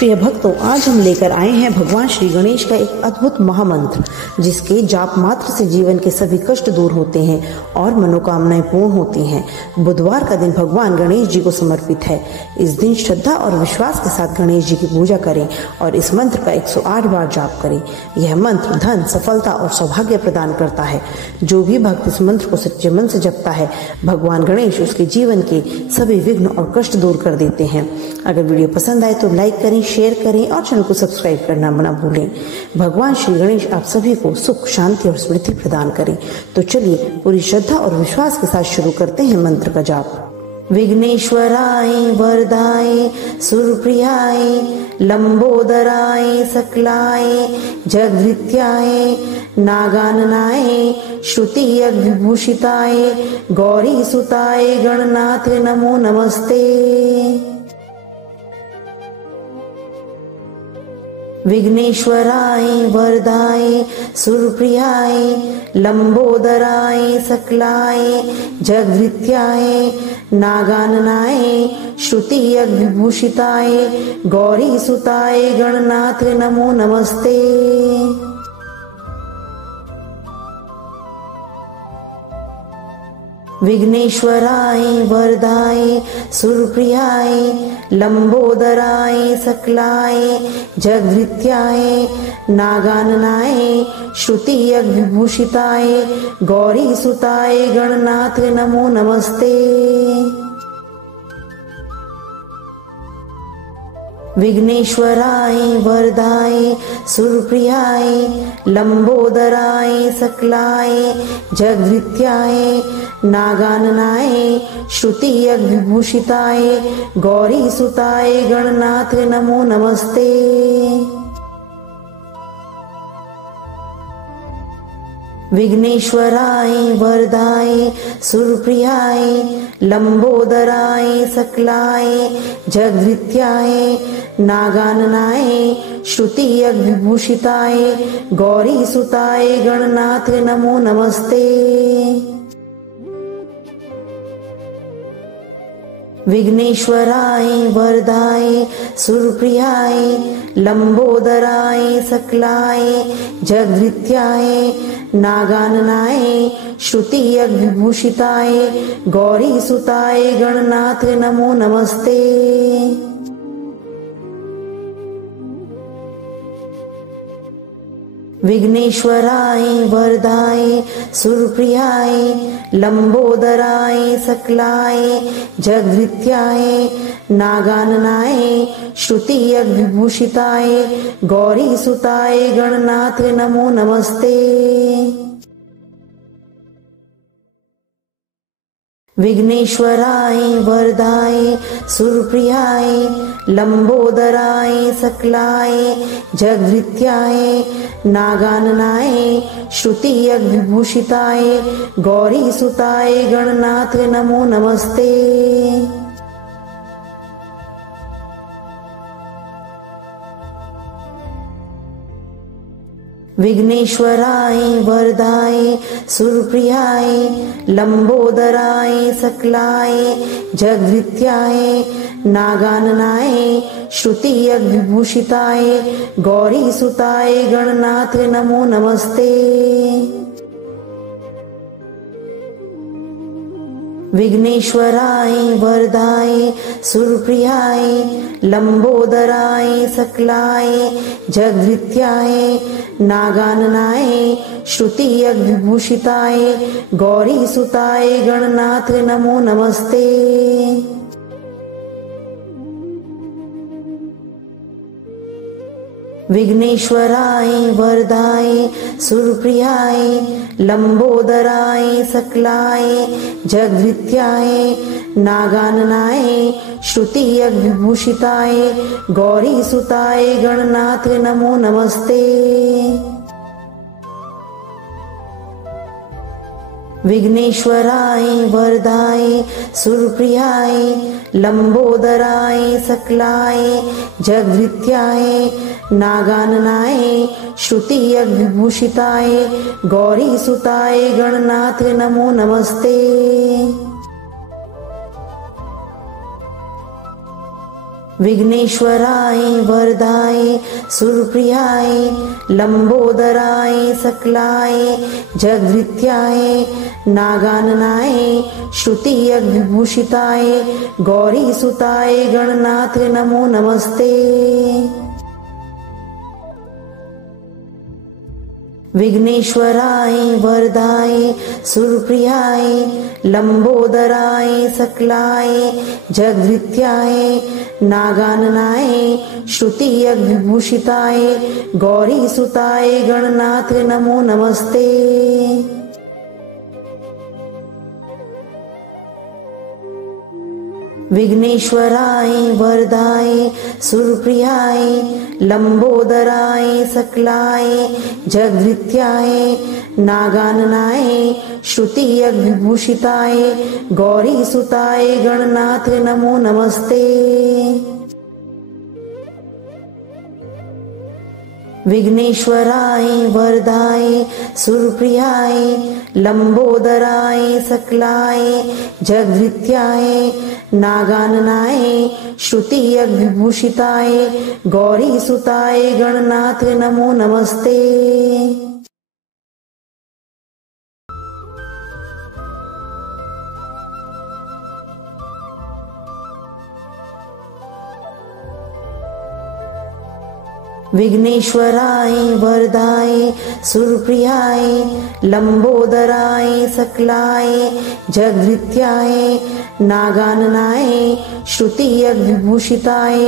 प्रिय भक्तों, आज हम लेकर आए हैं भगवान श्री गणेश का एक अद्भुत महामंत्र जिसके जाप मात्र से जीवन के सभी कष्ट दूर होते हैं और मनोकामनाएं पूर्ण होती हैं। बुधवार का दिन भगवान गणेश जी को समर्पित है। इस दिन श्रद्धा और विश्वास के साथ गणेश जी की पूजा करें और इस मंत्र का 108 बार जाप करें। यह मंत्र धन, सफलता और सौभाग्य प्रदान करता है। जो भी भक्त इस मंत्र को सच्चे मन से जपता है, भगवान गणेश उसके जीवन के सभी विघ्न और कष्ट दूर कर देते हैं। अगर वीडियो पसंद आए तो लाइक करें, शेयर करें और चैनल को सब्सक्राइब करना ना भूलें। भगवान श्री गणेश आप सभी को सुख, शांति और समृद्धि प्रदान करें। तो चलिए पूरी श्रद्धा और विश्वास के साथ शुरू करते हैं मंत्र का जाप। विघ्नेश्वराय वरदाय सुरप्रियाय लंबोदराय सकलाय जगद्वित्याय नागाननाय श्रुति विभूषिताय गौरी सुताय गणनाथ नमो नमस्ते। विघ्नेश्वराय वरदाय सुरप्रियाय लंबोदराय सकलाय जगद्वित्याय नागाननाय श्रुति विभूषिताय गौरी सुताय गणनाथ नमो नमस्ते। विघ्नेश्वराय वरदाय सुरप्रियाय लंबोदराय सकलाय जगद्वित्याय नागाननाय श्रुति विभूषिताय गौरी सुताय गणनाथ नमो नमस्ते। विघ्नेश्वराय वरदाय सुरप्रियाय लंबोदराय सकलाय जगद्वित्याय नागाननाय श्रुति विभूषिताय गौरी सुताय गणनाथ नमो नमस्ते। विघ्नेश्वराय वरदाय सुरप्रियाय लंबोदराय सकलाय जगद्वित्याय नागाननाय श्रुति विभूषिताय गौरी सुताय गणनाथ नमो नमस्ते। विघ्नेश्वराय वरदाय सुरप्रियाय लंबोदराय सकलाय जगद्वित्याय नागाननाय श्रुति विभूषिताय गौरी सुताय गणनाथ नमो नमस्ते। विघ्नेश्वराय वरदाय सुरप्रियाय लंबोदराय सकलाय जगद्वित्याय नागाननाय श्रुति विभूषिताय गौरी सुताय गणनाथ नमो नमस्ते। विघ्नेश्वराय वरदाय सुरप्रियाय लंबोदराय सकलाय जगद्वित्याय नागाननाय श्रुति विभूषिताय गौरी सुताय गणनाथ नमो नमस्ते। विघ्नेश्वराय वरदाय सुरप्रियाय लंबोदराय सकलाय जगद्वित्याय नागाननाय श्रुति विभूषिताय गौरी सुताय गणनाथ नमो नमस्ते। विघ्नेश्वराय वरदाय सुरप्रियाय लंबोदराय सकलाय जगद्वित्याय नागाननाय श्रुति विभूषिताय गौरी सुताय गणनाथ नमो नमस्ते। विघ्नेश्वराय वरदाय सुरप्रियाय लंबोदराय सकलाय जगद्वित्याय नागाननाय श्रुति विभूषिताय गौरी सुताय गणनाथ नमो नमस्ते। विघ्नेश्वराय वरदाय सुरप्रियाय लंबोदराय सकलाय जगद्वित्याय नागाननाय श्रुति विभूषिताय गौरी सुताय गणनाथ नमो नमस्ते। विघ्नेश्वराय वरदाय सुरप्रियाय लंबोदराय सकलाय जगद्वित्याय नागाननाय श्रुतियज्ञभूषिताय गौरीसुताय गणनाथ नमो नमस्ते। विघ्नेश्वराय वरदाय सुरप्रियाय लंबोदराय सकलाय जगद्वित्याय नागाननाय श्रुतियज्ञभूषिताय गौरीसुताय गणनाथ नमो नमस्ते। विघ्नेश्वराय वरदाय सुरप्रियाय लंबोदराय सकलाय जगद्वित्याय नागाननाय श्रुतियज्ञभूषिताय गौरीसुताय गणनाथ नमो नमस्ते। विघ्नेश्वराय वरदाय सुरप्रियाय लंबोदराय सकलाय जगद्वित्याय नागाननाय श्रुतियज्ञभूषिताय गौरीसुताय गणनाथ नमो नमस्ते। विघ्नेश्वराय वरदाय सुरप्रियाय लंबोदराय सकलाय जगद्वित्याय नागाननाय श्रुतियज्ञभूषिताय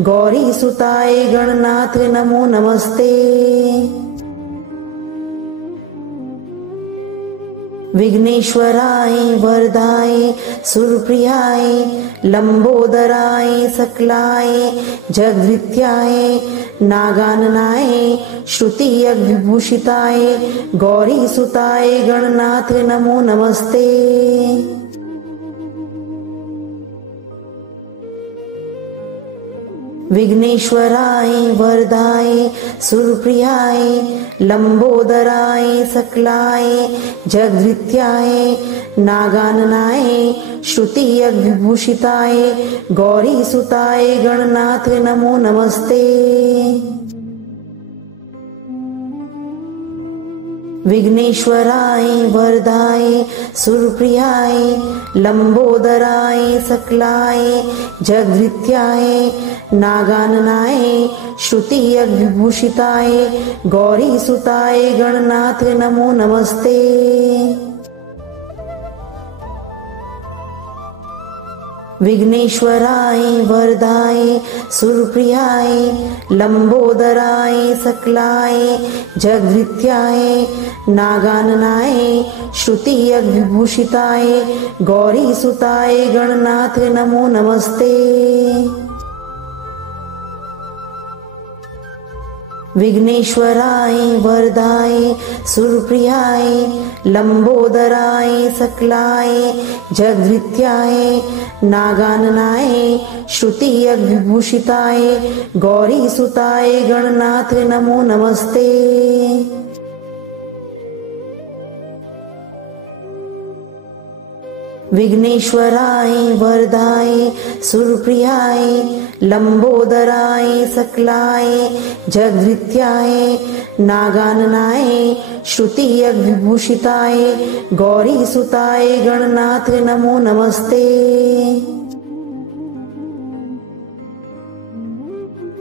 गौरीसुताय गणनाथ नमो नमस्ते। विघ्नेश्वराय वरदाय सुरप्रियाय लंबोदराय सकलाय जगद्वित्याय नागाननाय श्रुतियज्ञभूषिताय गौरीसुताय गणनाथ नमो नमस्ते। विघ्नेश्वराय वरदाय सुरप्रियाय लंबोदराय सकलाय जगद्वित्याय नागाननाय श्रुतियज्ञभूषिताय गौरीसुताय गणनाथ नमो नमस्ते। विघ्नेश्वराय वरदाय सुरप्रियाय लंबोदराय सकलाय जगद्वित्याय नागाननाय श्रुतियज्ञभूषिताय गौरीसुताय गणनाथ नमो नमस्ते। विघ्नेश्वराय वरदाय सुरप्रियाय लंबोदराय सकलाय जगद्वित्याय नागाननाय श्रुतियज्ञभूषिताय गौरीसुताय गणनाथ नमो नमस्ते। विघ्नेश्वराय वरदाय सुरप्रियाय लंबोदराय सकलाय जगद्वित्याय नागाननाय श्रुतियज्ञभूषिताय गौरीसुताय गणनाथ नमो नमस्ते। विघ्नेश्वराय वरदाय सुरप्रियाय लंबोदराय सकलाय जगद्वित्याय नागाननाय श्रुतियज्ञभूषिताय गौरीसुताय गणनाथ नमो नमस्ते।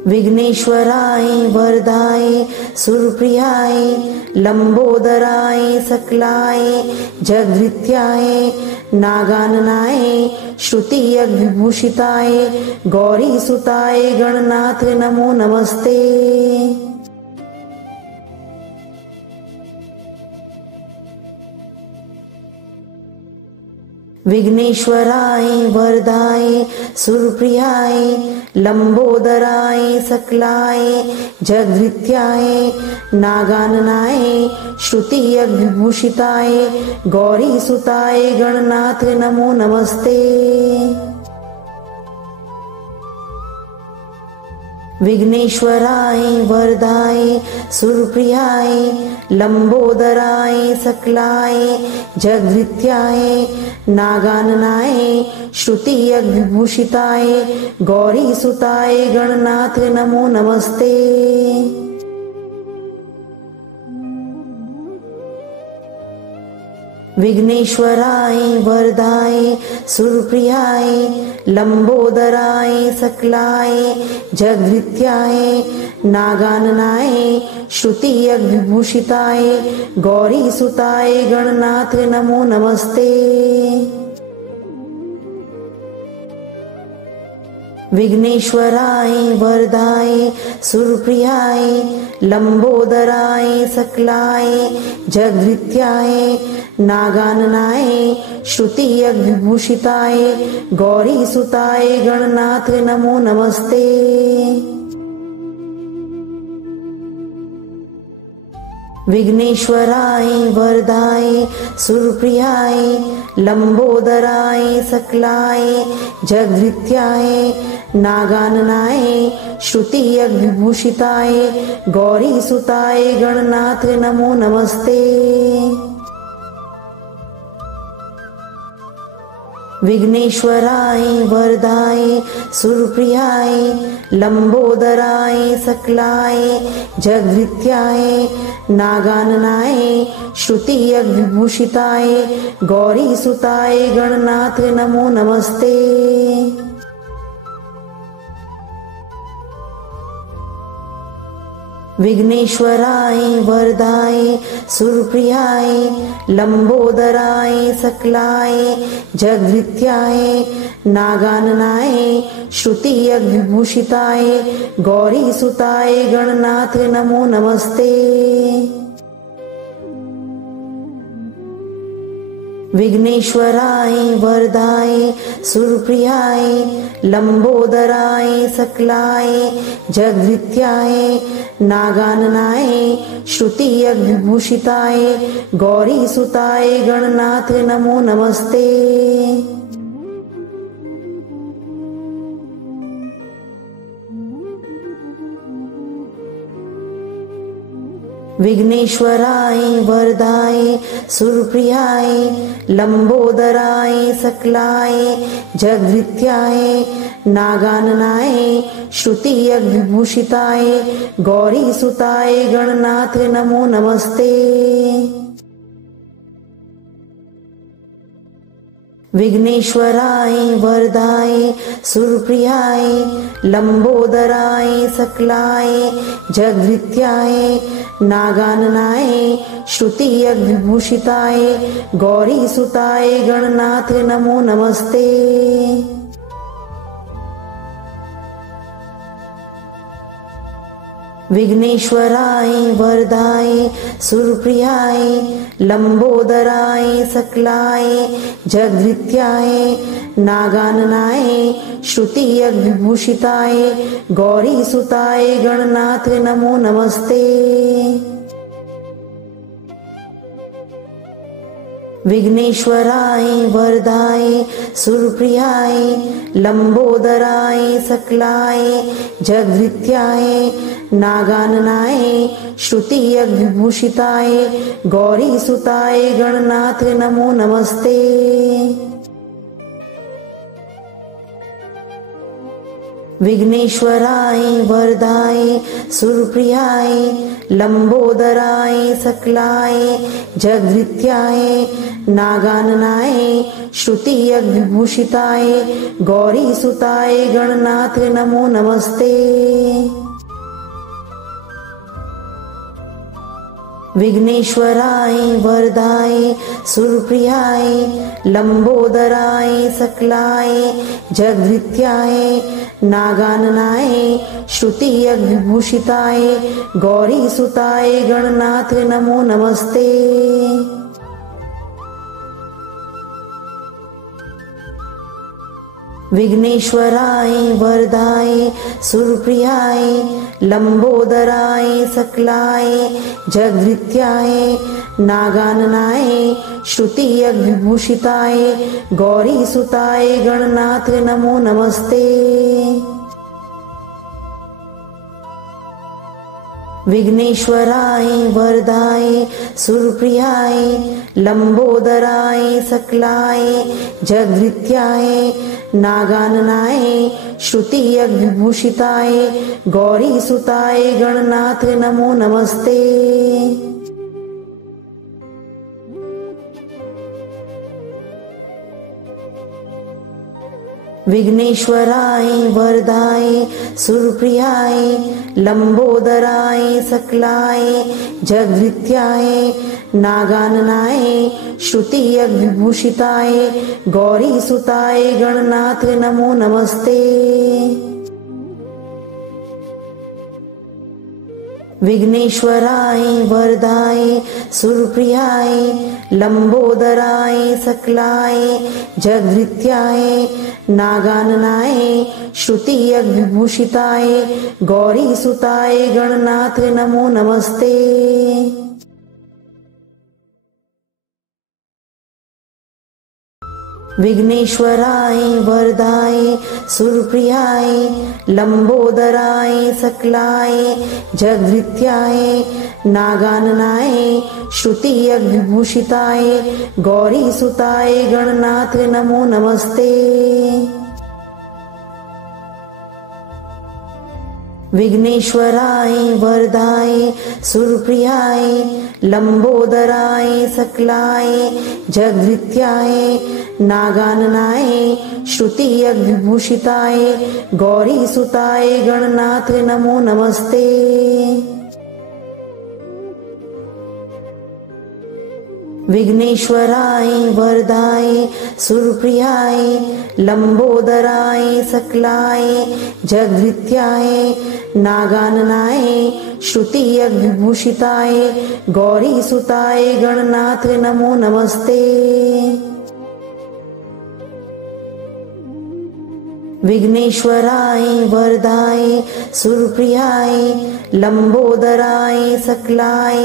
विघ्नेश्वराय वरदाय सुरप्रियाय लंबोदराय सकलाय जगद्वित्याय नागाननाय श्रुतियज्ञभूषिताय गौरीसुताय गणनाथ नमो नमस्ते। विघ्नेश्वराय वरदाय सुरप्रियाय लंबोदराय सकलाय जगद्वित्याय नागाननाय श्रुतियज्ञभूषिताय गौरीसुताय गणनाथ नमो नमस्ते। विघ्नेश्वराय वरदाय सुरप्रियाय लंबोदराय सकलाय जगद्वित्याय नागाननाय श्रुतियज्ञभूषिताय गौरीसुताय गणनाथ नमो नमस्ते। विघ्नेश्वराय वरदाय सुरप्रियाय लंबोदराय सकलाय जगद्वित्याय नागाननाय श्रुतियज्ञभूषिताय गौरीसुताय गणनाथ नमो नमस्ते। विघ्नेश्वराय वरदाय सुरप्रियाय लंबोदराय सकलाय जगद्वित्याय नागाननाय श्रुतियज्ञभूषिताय गौरीसुताय गणनाथ नमो नमस्ते। विघ्नेश्वराय वरदाय सुरप्रियाय लंबोदराय सकलाय जगद्वित्याय नागाननाय श्रुतियज्ञभूषिताय गौरीसुताय गणनाथ नमो नमस्ते। विघ्नेश्वराय वरदाय सुरप्रियाय लंबोदराय सकलाय जगद्वित्याय नागाननाय श्रुतियज्ञभूषिताय गौरीसुताय गणनाथ नमो नमस्ते। विघ्नेश्वराय वरदाय सुरप्रियाय लंबोदराय सकलाय जगद्वित्याय नागाननाय श्रुतियज्ञभूषिताय गौरीसुताय गणनाथ नमो नमस्ते। विघ्नेश्वराय वरदाय सुरप्रियाय लंबोदराय सकलाय जगद्वित्याय नागाननाय श्रुतियज्ञभूषिताय गौरीसुताय गणनाथ नमो नमस्ते। विघ्नेश्वराय वरदाय सुरप्रियाय लंबोदराय सकलाय जगद्वित्याय नागाननाय श्रुतियज्ञभूषिताय गौरीसुताय गणनाथ नमो नमस्ते। विघ्नेश्वराय वरदाय सुरप्रियाय लंबोदराय सकलाय जगद्वित्याय नागाननाय श्रुतियज्ञभूषिताय गौरीसुताय गणनाथ नमो नमस्ते। विघ्नेश्वराय वरदाय सुरप्रियाय लंबोदराय सकलाय जगद्वित्याय नागाननाय श्रुतियज्ञभूषिताय गौरीसुताय गणनाथ नमो नमस्ते। विघ्नेश्वराय वरदाय सुरप्रियाय लंबोदराय सकलाय जगद्वित्याय नागाननाय श्रुतियज्ञभूषिताय गौरीसुताय गणनाथ नमो नमस्ते। विघ्नेश्वराय वरदाय सुरप्रियाय लंबोदराय सकलाय जगद्वित्याय नागाननाय श्रुतियज्ञभूषिताय गौरीसुताय गणनाथ नमो नमस्ते। विघ्नेश्वराय वरदाय सुरप्रियाय लंबोदराय सकलाय जगद्वित्याय नागाननाय श्रुतियज्ञभूषिताय गौरीसुताय गणनाथ नमो नमस्ते। विघ्नेश्वराय वरदाय सुरप्रियाय लंबोदराय सकलाय जगद्वित्याय नागाननाय श्रुतियज्ञभूषिताय गौरीसुताय गणनाथ नमो नमस्ते। विघ्नेश्वराय वरदाय सुरप्रियाय लंबोदराय सकलाय जगद्वित्याय नागाननाय श्रुतियज्ञभूषिताय गौरीसुताय गणनाथ नमो नमस्ते। विघ्नेश्वराय वरदाय सुरप्रियाय लंबोदराय सकलाय जगद्वित्याय नागाननाय श्रुतियज्ञभूषिताय गौरीसुताय गणनाथ नमो नमस्ते। विघ्नेश्वराय वरदाय सुरप्रियाय लंबोदराय सकलाय जगद्वित्याय नागाननाय श्रुतियज्ञभूषिताय गौरीसुताय गणनाथ नमो नमस्ते। विघ्नेश्वराय वरदाय सुरप्रियाय लंबोदराय सकलाय जगद्वित्याय नागाननाय श्रुतियज्ञभूषिताय गौरीसुताय गणनाथ नमो नमस्ते। विघ्नेश्वराय वरदाय सुरप्रियाय लंबोदराय सकलाय जगद्वित्याय नागाननाय श्रुतियज्ञभूषिताय गौरीसुताय गणनाथ नमो नमस्ते। विघ्नेश्वराय वरदाय सुरप्रियाय लंबोदराय सकलाय जगद्वित्याय नागाननाय श्रुतियज्ञभूषिताय गौरीसुताय गणनाथ नमो नमस्ते। विघ्नेश्वराय वरदाय सुरप्रियाय लंबोदराय सकलाय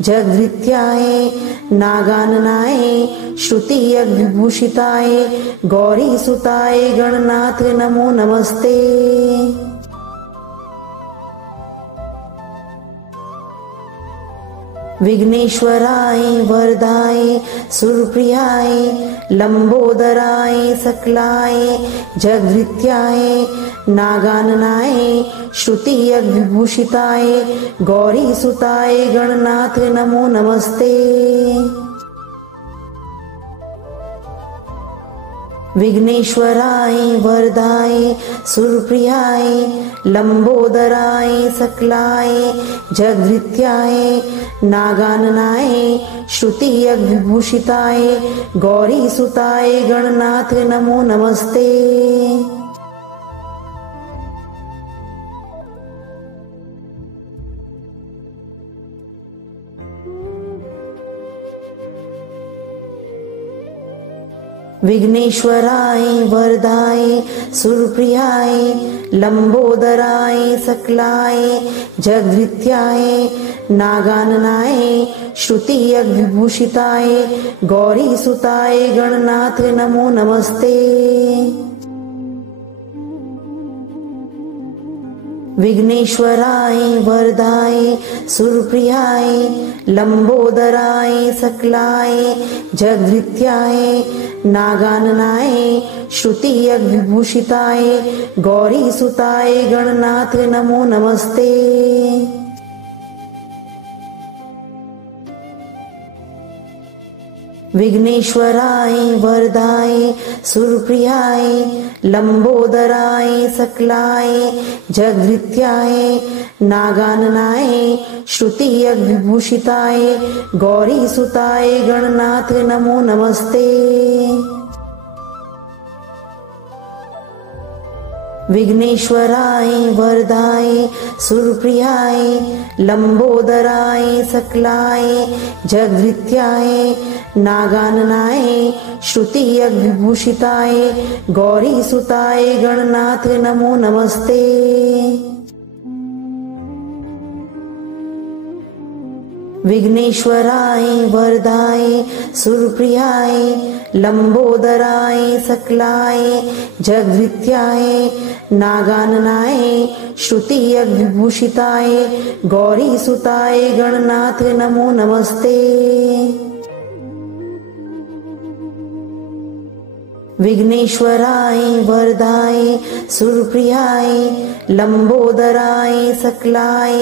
जगद्वित्याय नागाननाय श्रुतियज्ञभूषिताय गौरीसुताय गणनाथ नमो नमस्ते। विघ्नेश्वराय वरदाय सुरप्रियाय लंबोदराय सकलाय जगद्वित्याय नागाननाय श्रुतियज्ञभूषिताय गौरीसुताय गणनाथ नमो नमस्ते। विघ्नेश्वराय वरदाय सुरप्रियाय लंबोदराय सकलाय जगद्वित्याय नागाननाय श्रुतियज्ञभूषिताय गौरीसुताय गणनाथ नमो नमस्ते। विघ्नेश्वराय वरदाय सुरप्रियाय लंबोदराय सकलाय जगद्वित्याय नागाननाय श्रुतियज्ञभूषिताय गौरीसुताय गणनाथ नमो नमस्ते। विघ्नेश्वराय वरदाय सुरप्रियाय लंबोदराय सकलाय जगद्वित्याय नागाननाय श्रुतियज्ञभूषिताय गौरीसुताय गणनाथ नमो नमस्ते। विघ्नेश्वराय वरदाय सुरप्रियाय लंबोदराय सकलाय जगद्वित्याय नागाननाय श्रुतियज्ञभूषिताय गौरीसुताय गणनाथ नमो नमस्ते। विघ्नेश्वराय वरदाय सुरप्रियाय लंबोदराय सकलाय जगद्वित्याय नागाननाय श्रुतियज्ञभूषिताय गौरीसुताय गणनाथ नमो नमस्ते। विघ्नेश्वराय वरदाय सुरप्रियाय लंबोदराय सकलाय जगद्वित्याय नागाननाय श्रुति विभूषिताय गौरी सुताय गणनाथ नमो नमस्ते। विघ्नेश्वराय वरदाय सुरप्रियाय लंबोदराय सकलाय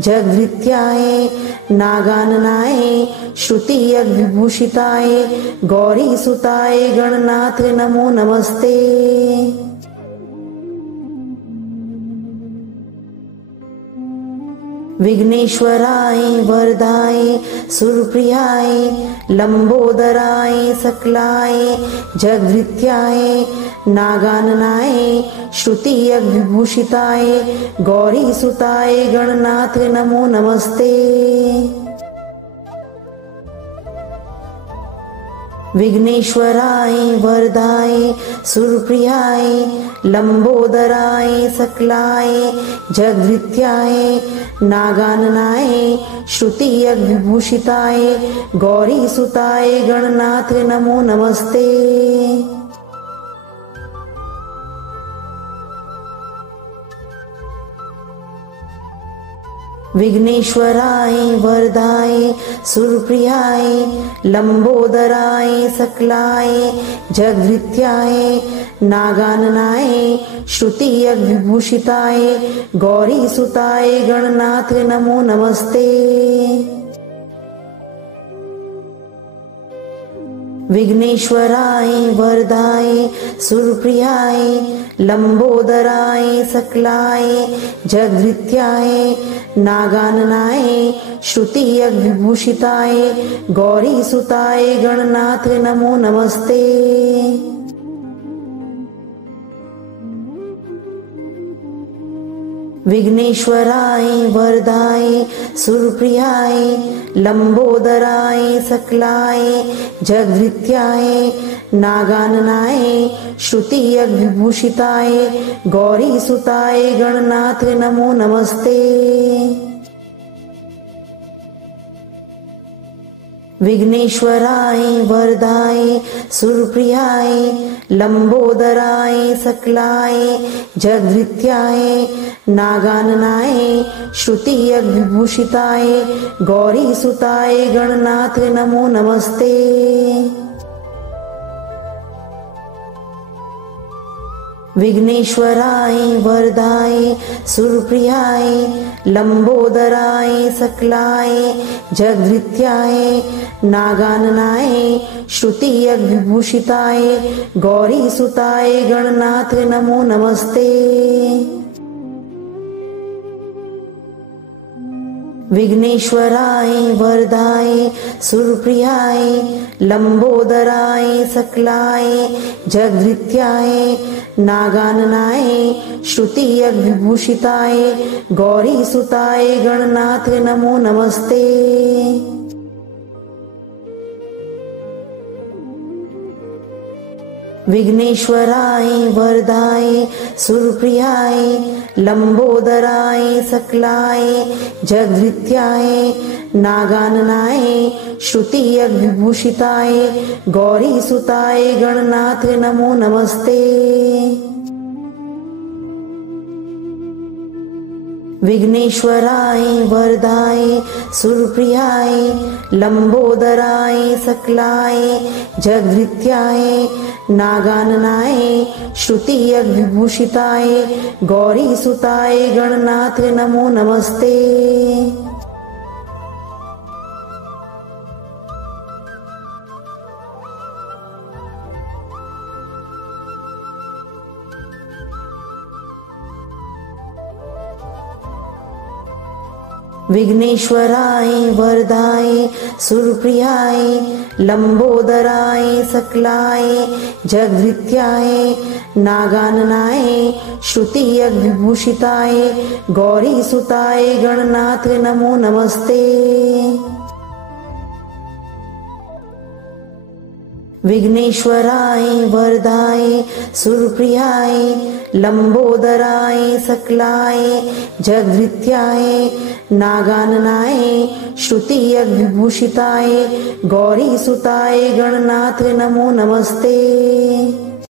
जगभृत्याय नागाननाय श्रुति विभूषिताय गौरी सुताय गणनाथ नमो नमस्ते। विघ्नेश्वराय वरदाय सुरप्रियाय लंबोदराय सकलाय जगभृत्याय नागाननाय श्रुति विभूषिताय गौरी सुताय गणनाथ नमो नमस्ते। विघ्नेश्वराय वरदाय सुरप्रियाय लंबोदराय सकलाय जगभृत्याय नागाननाय श्रुति विभूषिताय गौरी सुताय गणनाथ नमो नमस्ते। विघ्नेश्वराय वरदाय सुरप्रियाय लंबोदराय सकलाय जगभृत्याय नागाननाय श्रुति विभूषिताय गौरी सुताय गणनाथ नमो नमस्ते। विघ्नेश्वराय वरदाय सुरप्रियाय लंबोदराय सकलाय जगभृत्याय नागाननाय श्रुति विभूषिताय गौरी सुताय गणनाथ नमो नमस्ते। विघ्नेश्वराय वरदाय सुरप्रियाय लंबोदराय सकलाय जगभृत्याय नागाननाय श्रुति विभूषिताय गौरी सुताय गणनाथ नमो नमस्ते। विघ्नेश्वराय वरदाय सुरप्रियाय लंबोदराय सकलाय जगभृत्याय नागाननाय श्रुति विभूषिताय गौरी सुताय गणनाथ नमो नमस्ते। विघ्नेश्वराय वरदाय सुरप्रियाय लंबोदराय सकलाय जगभृत्याय नागाननाय श्रुति विभूषिताय गौरी सुताय गणनाथ नमो नमस्ते। विघ्नेश्वराय वरदाय सुरप्रियाय लंबोदराय सकलाय जगभृत्याय नागाननाय श्रुति विभूषिताय गौरी सुताय गणनाथ नमो नमस्ते। विघ्नेश्वराय वरदाय सुरप्रियाय लंबोदराय सकलाय जगभृत्याय नागाननाय श्रुति विभूषिताय गौरी सुताय गणनाथ नमो नमस्ते। विघ्नेश्वराय वरदाय सुरप्रियाय लंबोदराय सकलाय जगभृत्याय नागाननाय श्रुति विभूषिताय गौरी सुताय गणनाथ नमो नमस्ते। विघ्नेश्वराय वरदाय सुरप्रियाय लंबोदराय सकलाय जगभृत्याय नागाननाय श्रुति विभूषिताय गौरी सुताय गणनाथ नमो नमस्ते। विघ्नेश्वराय वरदाय सुरप्रियाय लंबोदराय सकलाय जगभृत्याय नागाननाय श्रुति विभूषिताय गौरी सुताय गणनाथ नमो नमस्ते।